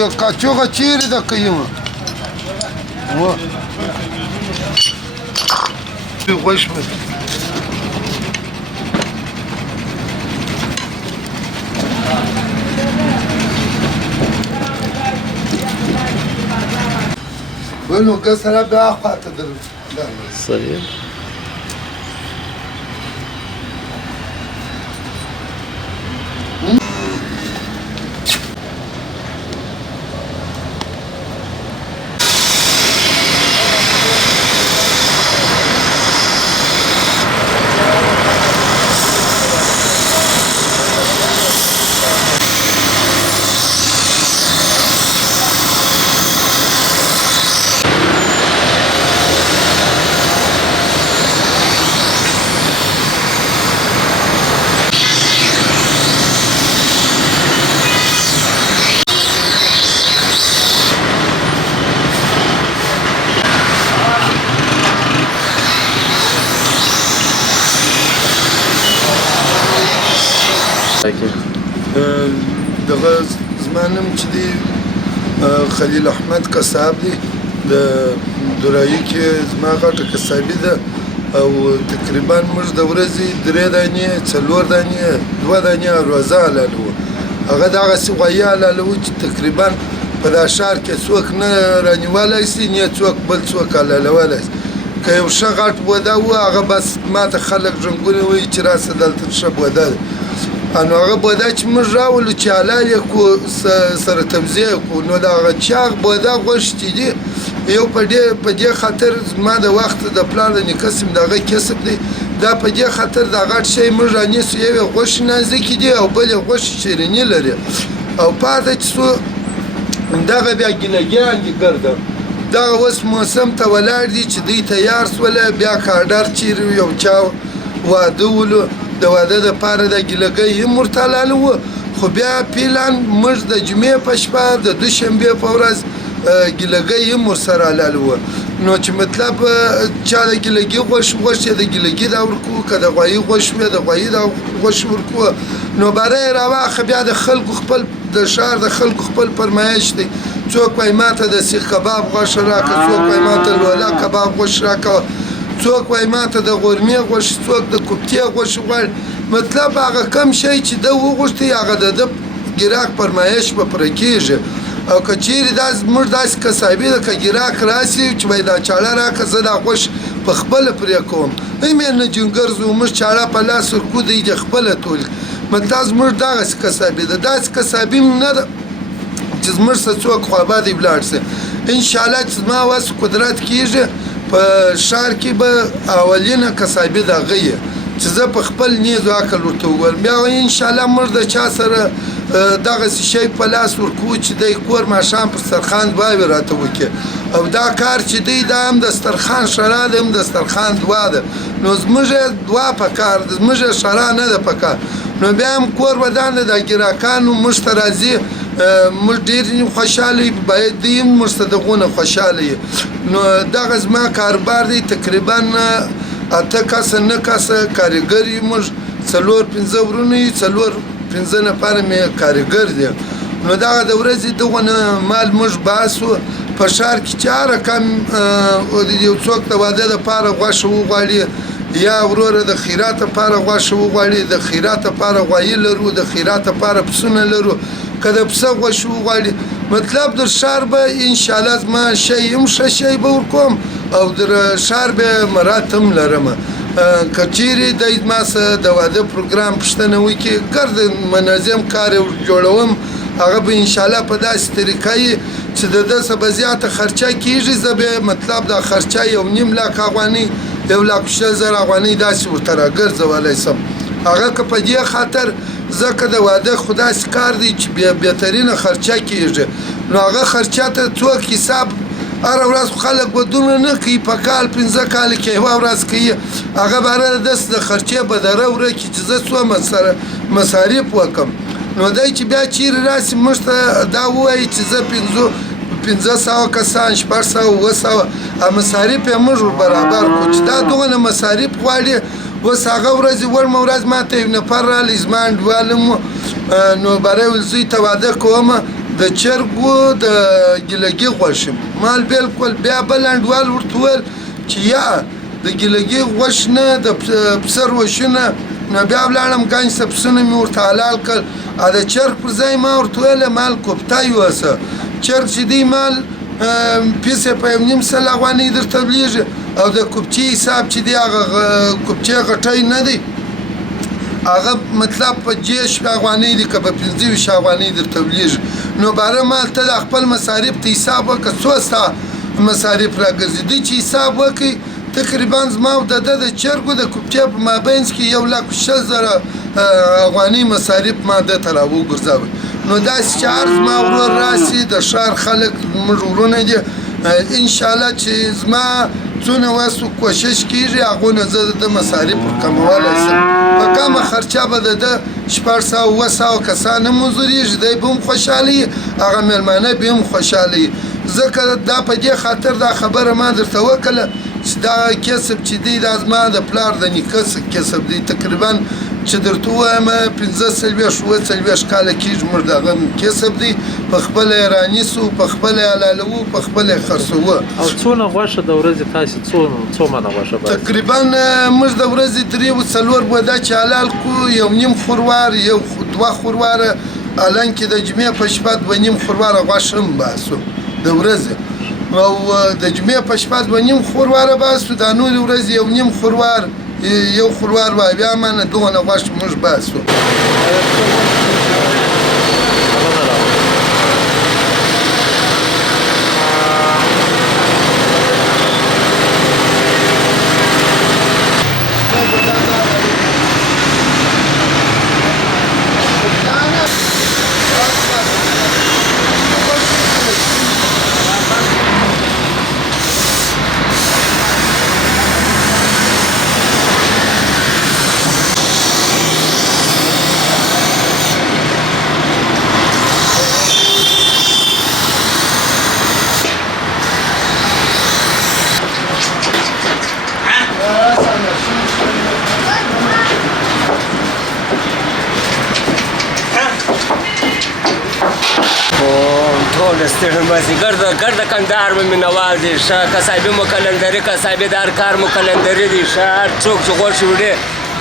یو کاچوغه چیرې ده که یمه غوښ مې ونو که سره بیا خواته در صحیح دغه زما نوم چې دی خلیل احمد قصاب دی د درایي کې زما غټه قصابي ده او تقریبا موږ د ورځې 3 دانې 4 دانې 2 دانې روزه حلالو هغه دغسې غوایي حلالو چې تقریبا په دا ښار کې څوک نه رانیولی سي نه څوک بل څوک حلالولی سي که یو ښه غټ بوده و هغه بس ماته خلک ژړنګونې وایي چې راسه دلته ښه بوده ده نو هغه بوده چې موږ راولو چې حلال یې کړو سره توزیع یې کړو نو د هغه چاغ بوده غوښ چې دي یو په دې خاطر زما د وخت د پلار د نیکه سیم د هغه کسب دی دا په دې خاطر دا غټ شی موږ رانیسو یو یې غوښې نازکې دي او بل یې غوښې شیریني لري او پاته چې څو دغه بیا ګیلګیان دي ګرده دغه اوس موسم ته ولاړ دي چې دوی تیار سوله بیا کارډر چیرې یو چا واده ولو د واده دپاره د ګیلګۍ هم ورته حلال وو خو بیا پیلان موږ د جمعې په شپه د دوشنبې په ورځ ګیلګۍ هم ورسره حلال وو نو چې مطلب چا د ګیلګي غوښ یې د ګیلګي دا ورکوو که د غوایي غوښ وې د غوایي دا غوښ ورکوو نو باره یې راواخه بیا د خلکو خپل د ښار د خلکو خپل فرمایش دی څوک وایي ماته د سیخ کباب غوښه راکړه څوک وایي ماته لولا کباب غوښ راکړه څوک وایي ماته د غورمې غوښې څوک د کوفتې غوښې غواړي مطلب هغه کم شی چې ده وغوښتي هغه د ده ګراک فرمایش به پوره کېږي او که چیرې دا زموږ داسې قصابي ده که ګراک راسي چې وایي دا چاړه راکړه زه دا غوښ په خپله پرې کوم هم یې نه جونګرز و موږ چاړه په لاس ورکو دی د خپله ټول مطلب زموږ دغسې قصابي ده داسې قصابي نه ده چې زموږ څه څوک خوابادی ولاړ سي انشاءالله چې زما وس قدرت کېږي په ښار کې به اولینه قصابي د هغه یې چې زه په خپل نیز و عقل ورته وګورم بیا انشاءالله موږ د چا سره دغسې شی په لاس ورکوو چې دی کور ماښام پر دسترخوان دعاوې راته وکړي او دا کار چې دی دا هم دسترخوان ښرا ده هم دسترخوان دعا ده نو زموږ یې دعا پکار ده زموږ یې ښرا نه ده پکار نو بیا هم کور ودان ده د ګراکانو موږ ته راځي موږ ډېر خوشحاله یو باید دوی هم موږ ته دغونه خوشحاله یي نو دغه زما کاروبار دی تقریبا 8 کسه 9 کسه کارګر یو موږ 4-5 ورونه یو 4-5 نفره مې کارګر دي نو دغه د ورځې دغونه مال موږ باسو په ښار کې چې هر رقم یو څوک د واده دپاره غوښه وغواړي یا وروره د خیرات دپاره غوښه وغواړي د خیرات دپاره غوایي لرو د خیرات دپاره پسونه لرو که د پسه غوښه وغواړي مطلب در ښار به انشاءالله زما شی هم ښه شی به ورکوم او در ښار به مراد هم لرمه که چیرې دی زما څه د واده پروګرام پوښتنه وکړي ګرد منظم کار جوړوم هغه به انشاءالله په داسې طریقه یي چې د ده څه به زیاته خرچه کېږي زه به مطلب دا خرچه 1.5 لاک افغانۍ 1,60,000 افغانۍ داسې ورته راګرځولی سم هغه که په دې خاطر ځکه د واده خو داسې کار دی چې بهترینه خرچه کېږي نو هغه خرچه ته څوک حساب هره ورځ خو خلک ودونه نه کوي په کال 15 کال کې یوه ورځ کوي هغه باره داسې د خرچې به دره وره کړي چې زه څو مصارف وکړم نو دی چې بیا چیرې راسي موږ ته دا ووایي چې زه 500 کسان 600 700 مصارف یې موږ برابر کړو چې دا دغونه مصارف غواړي اوس هغه ورځې وړمه ورځ ما ته یو نفر رالی زما انډیوال هم نو بری ویل زوی ته واده کومه د چرګو د ګیلګي غوښ مال بالکل بیا بل انډوال ورته وویل چې یا د ګیلګي غوښ نه د پسه روشونه نو بیا ولاړم ګنجسته پسونه مې ورته حلال کړل او د چرګ پر ځای ما ورته ویل مال کوفته یوسه چرګ چې دی مال پیسې په 1.5 سل افغانۍ درته بلیږي او د کوفچې حساب چې دی هغه کوفچې غټی نه دی هغه مطلب په 10 افغانۍ دي که په 15 افغانۍ درته بلیږي نو باره مال ته د خپل مصارف ته حساب وکړه څو ستا مصارف راګرځي دوی چې حساب وکړي تقریبا زما او د ده د چرګو د کوفچې په مابینځ کې 1,60,000 افغانۍ مصارف ما ده ته راوګرځوي نو داسې چې هر زما ورور راسي د ښار خلک زموږ ورونه دي انشاءالله چې زما څونه وسو کوشش کېږي هغونه زه د ده مصارف ورکمولی شم په کمه خرچه به د ده 600-700 کسان هم حضورېږي دی به هم خوشحاله وي هغه مېلمانه به هم خوشحاله وي ځکه دا په دې خاطر دا خبره ما درته وکړله چې دا کسب چې دی دا زما د پلار د نیکه کسب دی تقریبا چې درته ووایم 15-20 کاله کېږي موږ د هغه کسب دی په خپله یې رانیسو په خپله یې حلالوو په خپله یې خرڅوو او څونه غوښه د ورځې تاسې څو منه غوښه باسئ تقریبا موږ د ورځې 3-4 بوده چې حلال کړو 1.5 خوروار 2 خورواره حالانکې د جمعې په شپه 2.5 خورواره غوښه هم باسو د ورځې او د جمعې په شپه 2.5 خورواره باسو د نورې ورځې 1.5 خوروار 1 خوروار وای بیا مانه دغونه غوښه موږ باسو ګرد کندهار مې مینهوال دي ښه کسابي مو کلندري کسابي د هر کار مو کلندري دي ښه هر څوک چې غوښې وړي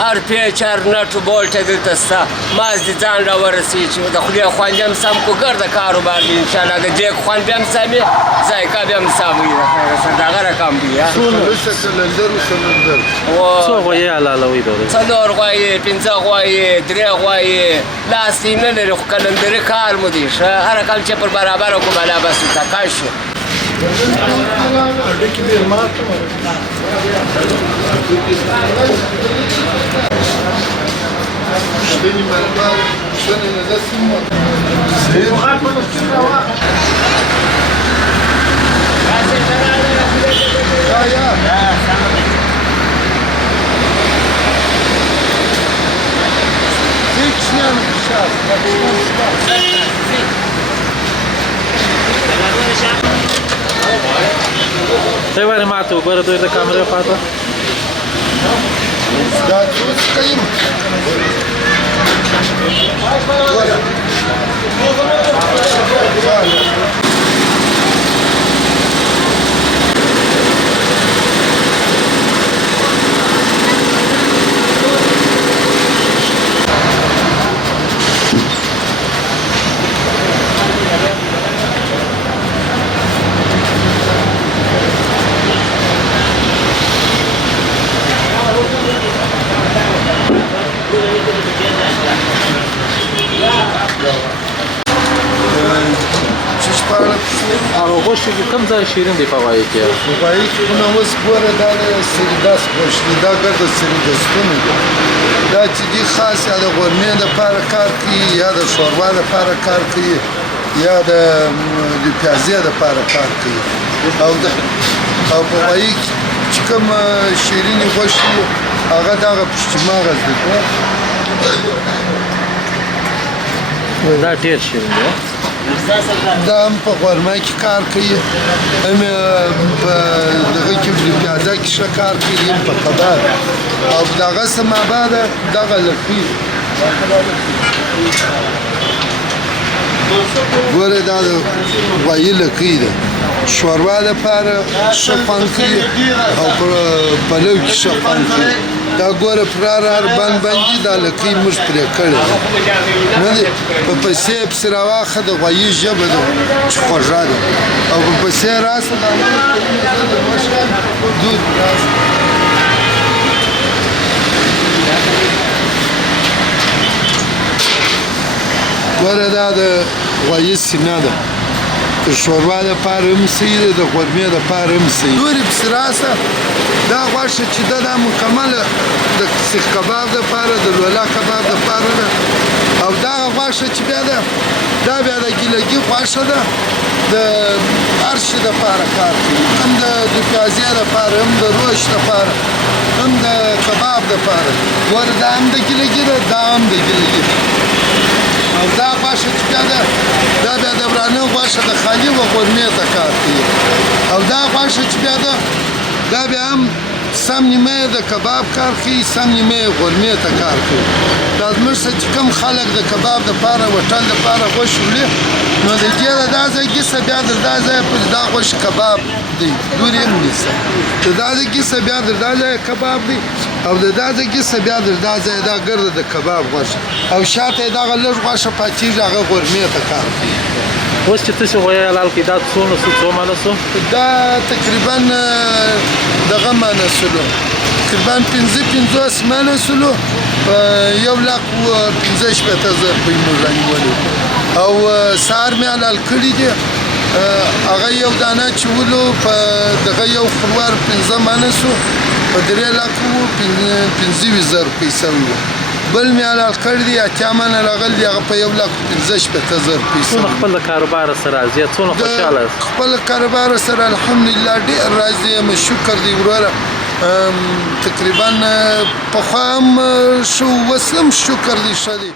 هر پیچ هر نټ بولټ دلته شته ماز دې ځان راورسوي چې د خولې خوند یې هم سم کړو ګرده کاروبار وي انشاءالله د دیګ خوند بیا هم سم وي ذایقه بیا هم سم وي دغه رقم وي څو غویې حلالوئ د ورځې 4 غوایې 15 غوایې 3 غوایې لاس یې نه لري خو کلندري کار مو دی ښه هر رقم چې پر برابر وکړو بالا بس ټکا شو ته ولې ماته وګوره دوی د کامرې خواته دا څه کوي هغه غوښې کې کوم ځای شیرین دی په غوایي کې په غوایي کې خو نه اوس ګوره دا د سریداس غوښ دی دا ګرده سریدستونه دي دا چې دي خاص یا د غرمې دپاره کار کوي یا د شوروا دپاره کار کوي یا د پیازې دپاره کار کوي او په غوایي کې چې کوم شیرینې غوښې دي هغه دغه پشت مغز دی دا ډېر شیرین دی دا هم په غرمه کې کار کوي هم په دغه کې د پیازه کې ښه کار کوي هم په کباب او دغه څه مابعده دغه لکۍ ګوره دا د غوایي لکۍ ده شوروا دپاره ښه خوند کوي او په پلو کې ښه خوند کوي دا ګوره پرار هر بند باندې دا لکۍ موږ پرې کړې ده نه دی په پسې یې پسې راواخه د غوایي ژبه ده چې خوږه ده او په پسې راسه دا دود راسه ګوره دا د غوایي سینه ده د شوروا دپاره هم صحیح ده د غرمې دپاره هم صحیح نورې پسې راسه دا غوښه چې ده دا مکمله د سیخ کباب دپاره د لولا کباب دپاره ده او دغه غوښه چې بیا ده دا بیا د ګیلګي غوښه ده د هر شي دپاره کار کوي هم د پیازې دپاره هم د روش دپاره هم د کباب دپاره ګوره دا هم د ګیلګي ده دا هم د ګیلګي ده او دا غوښه چې بیا ده دا بیا د ورانه غوښه د خالي و غرمې ته کار کوي او دا غوښه چې بیا ده دا بیا هم سم نیمه یې د کباب کار کوي سم نیمه یې غرمې ته کار کوي دا زموږ څه چې کوم خلک د کباب دپاره وټل دپاره غوښې وړي نو د دې د دا ځای کیسه بیا د دا ځای پورې دا غوښې کباب دی دور یې هم نیسه د دا ځای کیسه بیا د دا ځای کباب دی او د دا ځای کیسه بیا د دا ځای دا ګرده د کباب غوښه او شاته یې دغه لږ غوښه پاتېږي هغه غرمې ته کار کوي اوس چې تاسو غوایي حلال کړئ دا څونه سو څو مانه سو دا تقریبا دغه مانه سلو تقریبا 55 مانه سلو په 1,15,000 روپۍ موږ رانیولي او سهار مې حلال کړي دي هغه یو دانه چې ولو په دغه یو خروار 15 مانه سو په 3,25,000 روپۍ سوي وو بل مې حلال کړي دي اتیا مانه راغلي دي هغه په 1,15,000 روپۍ سوي څونه خپل کاروبار سره زیات څونه خوشحاله یاست خپل کاروبار سره الحمدلله ډېر راضي یم شکر دی وروره تقریبا پخوا هم ښه اوس هم شکر دی ښه دی